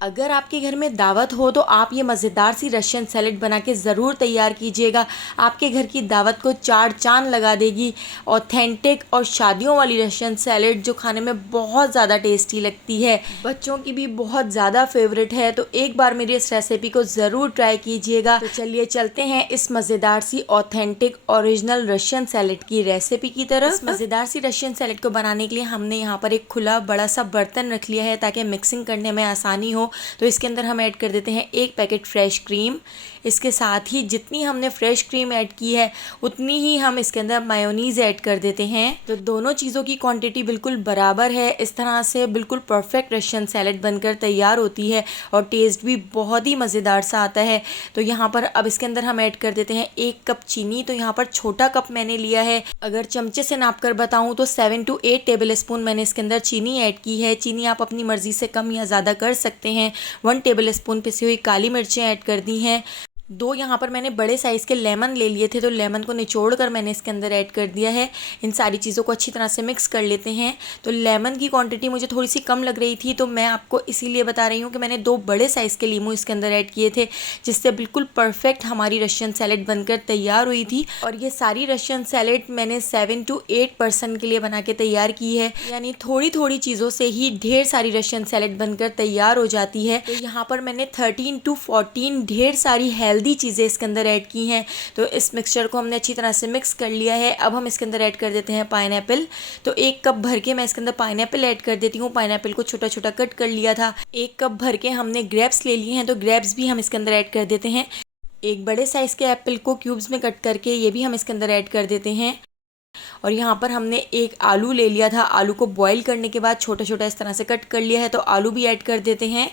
अगर आपके घर में दावत हो तो आप ये मज़ेदार सी रशियन सैलेड बना के ज़रूर तैयार कीजिएगा। आपके घर की दावत को चार चांद लगा देगी। ऑथेंटिक और शादियों वाली रशियन सैलेड जो खाने में बहुत ज़्यादा टेस्टी लगती है, बच्चों की भी बहुत ज़्यादा फेवरेट है। तो एक बार मेरी इस रेसिपी को ज़रूर ट्राई कीजिएगा। तो चलिए चलते हैं इस मज़ेदार सी ऑथेंटिक ओरिजिनल रशियन सैलेड की रेसिपी की तरफ। इस मज़ेदार सी रशियन सैलेड को बनाने के लिए हमने यहाँ पर एक खुला बड़ा सा बर्तन रख लिया है ताकि मिक्सिंग करने में आसानी हो। तो इसके अंदर हम ऐड कर देते हैं 1 पैकेट फ्रेश क्रीम। इसके साथ ही जितनी हमने फ्रेश क्रीम ऐड की है उतनी ही हम इसके अंदर मायोनीज़ ऐड कर देते हैं। तो दोनों चीज़ों की क्वांटिटी बिल्कुल बराबर है। इस तरह से बिल्कुल परफेक्ट रशियन सैलेड बनकर तैयार होती है और टेस्ट भी बहुत ही मज़ेदार सा आता है। तो यहाँ पर अब इसके अंदर हम ऐड कर देते हैं 1 कप चीनी। तो यहाँ पर छोटा कप मैंने लिया है। अगर चमचे से नाप कर बताऊँ तो 7 to 8 टेबल स्पून मैंने इसके अंदर चीनी ऐड की है। चीनी आप अपनी मर्ज़ी से कम या ज़्यादा कर सकते हैं। 1 टेबल स्पून पिसी हुई काली मिर्चें ऐड कर दी हैं। 2 यहाँ पर मैंने बड़े साइज़ के लेमन ले लिए थे, तो लेमन को निचोड़ कर मैंने इसके अंदर ऐड कर दिया है। इन सारी चीज़ों को अच्छी तरह से मिक्स कर लेते हैं। तो लेमन की क्वांटिटी मुझे थोड़ी सी कम लग रही थी, तो मैं आपको इसीलिए बता रही हूँ कि मैंने 2 बड़े साइज़ के लीमू इसके अंदर ऐड किए थे, जिससे बिल्कुल परफेक्ट हमारी रशियन सैलेड बनकर तैयार हुई थी। और ये सारी रशियन सैलेड मैंने 7 to 8 पर्सन के लिए बना के तैयार की है, यानी थोड़ी थोड़ी चीज़ों से ही ढेर सारी रशियन सैलेड बनकर तैयार हो जाती है। तो यहाँ पर मैंने 13 to 14 ढेर सारी हेल्दी चीज़ें इसके अंदर ऐड की हैं। तो इस मिक्सचर को हमने अच्छी तरह से मिक्स कर लिया है। अब हम इसके अंदर ऐड कर देते हैं पाइनएप्पल। तो 1 कप भर के मैं इसके अंदर पाइनएप्पल ऐड कर देती हूँ। पाइनएप्पल को छोटा छोटा कट कर लिया था। 1 कप भर के हमने ग्रेप्स ले लिए हैं, तो ग्रेप्स भी हम इसके अंदर ऐड कर देते हैं। एक बड़े साइज़ के एप्पल को क्यूब्स में कट करके ये भी हम इसके अंदर ऐड कर देते हैं। और यहाँ पर हमने एक आलू ले लिया था। आलू को बॉईल करने के बाद छोटा छोटा इस तरह से कट कर लिया है, तो आलू भी ऐड कर देते हैं।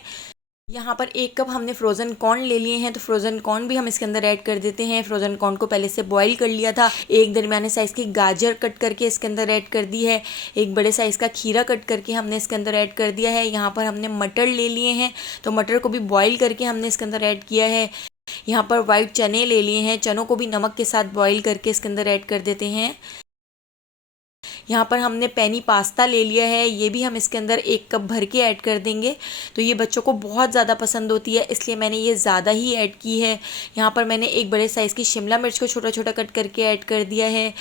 यहाँ पर 1 कप हमने फ्रोज़न कॉर्न ले लिए हैं, तो फ्रोज़न कॉर्न भी हम इसके अंदर ऐड कर देते हैं। फ्रोज़न कॉर्न को पहले से बॉईल कर लिया था। एक दरमियाने साइज़ की गाजर कट करके इसके अंदर ऐड कर दी है। एक बड़े साइज़ का खीरा कट करके हमने इसके अंदर ऐड कर दिया है। यहाँ पर हमने मटर ले लिए हैं, तो मटर को भी बॉईल करके हमने इसके अंदर ऐड किया है। यहाँ पर वाइट चने ले लिए हैं, चनों को भी नमक के साथ बॉईल करके इसके अंदर ऐड कर देते हैं। यहाँ पर हमने पेनी पास्ता ले लिया है, ये भी हम इसके अंदर 1 कप भर के ऐड कर देंगे। तो ये बच्चों को बहुत ज़्यादा पसंद होती है, इसलिए मैंने ये ज़्यादा ही ऐड की है। यहाँ पर मैंने एक बड़े साइज़ की शिमला मिर्च को छोटा छोटा कट करके ऐड कर दिया है।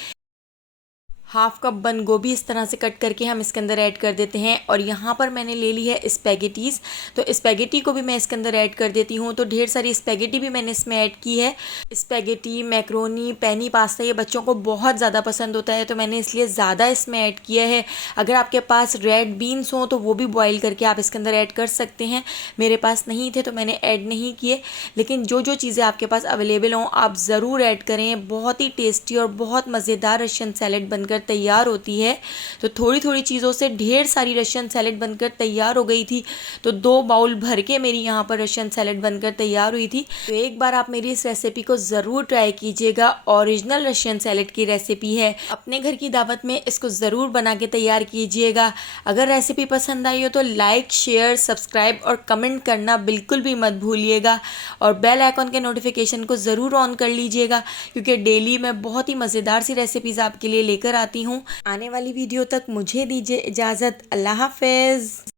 1/2 कप बंद गोभी इस तरह से कट करके हम इसके अंदर ऐड कर देते हैं। और यहाँ पर मैंने ले ली है स्पैगेटीज़, तो स्पैगेटी को भी मैं इसके अंदर ऐड कर देती हूँ। तो ढेर सारी स्पैगेटी भी मैंने इसमें ऐड की है। स्पैगेटी, मैक्रोनी, पेनी पास्ता ये बच्चों को बहुत ज़्यादा पसंद होता है, तो मैंने इसलिए ज़्यादा इसमें ऐड किया है। अगर आपके पास रेड बीन्स हो तो वो भी बॉईल करके आप इसके अंदर ऐड कर सकते हैं। मेरे पास नहीं थे तो मैंने ऐड नहीं किए, लेकिन जो जो चीज़ें आपके पास अवेलेबल हों आप ज़रूर ऐड करें। बहुत ही टेस्टी और बहुत मज़ेदार रशियन सैलेड बनकर तैयार होती है। तो थोड़ी थोड़ी चीज़ों से ढेर सारी रशियन सैलेड बनकर तैयार हो गई थी। तो 2 बाउल भर के मेरी यहाँ पर रशियन सैलेड बनकर तैयार हुई थी। तो एक बार आप मेरी इस रेसिपी को ज़रूर ट्राई कीजिएगा। ओरिजिनल रशियन सैलेड की रेसिपी है, अपने घर की दावत में इसको ज़रूर बना के तैयार कीजिएगा। अगर रेसिपी पसंद आई हो तो लाइक, शेयर, सब्सक्राइब और कमेंट करना बिल्कुल भी मत भूलिएगा। और बेल आइकॉन के नोटिफिकेशन को ज़रूर ऑन कर लीजिएगा, क्योंकि डेली मैं बहुत ही मज़ेदार सी रेसिपीज़ आपके लिए लेकर आती हूँ। आने वाली वीडियो तक मुझे दीजिए इजाज़त। अल्लाह हाफ़िज़।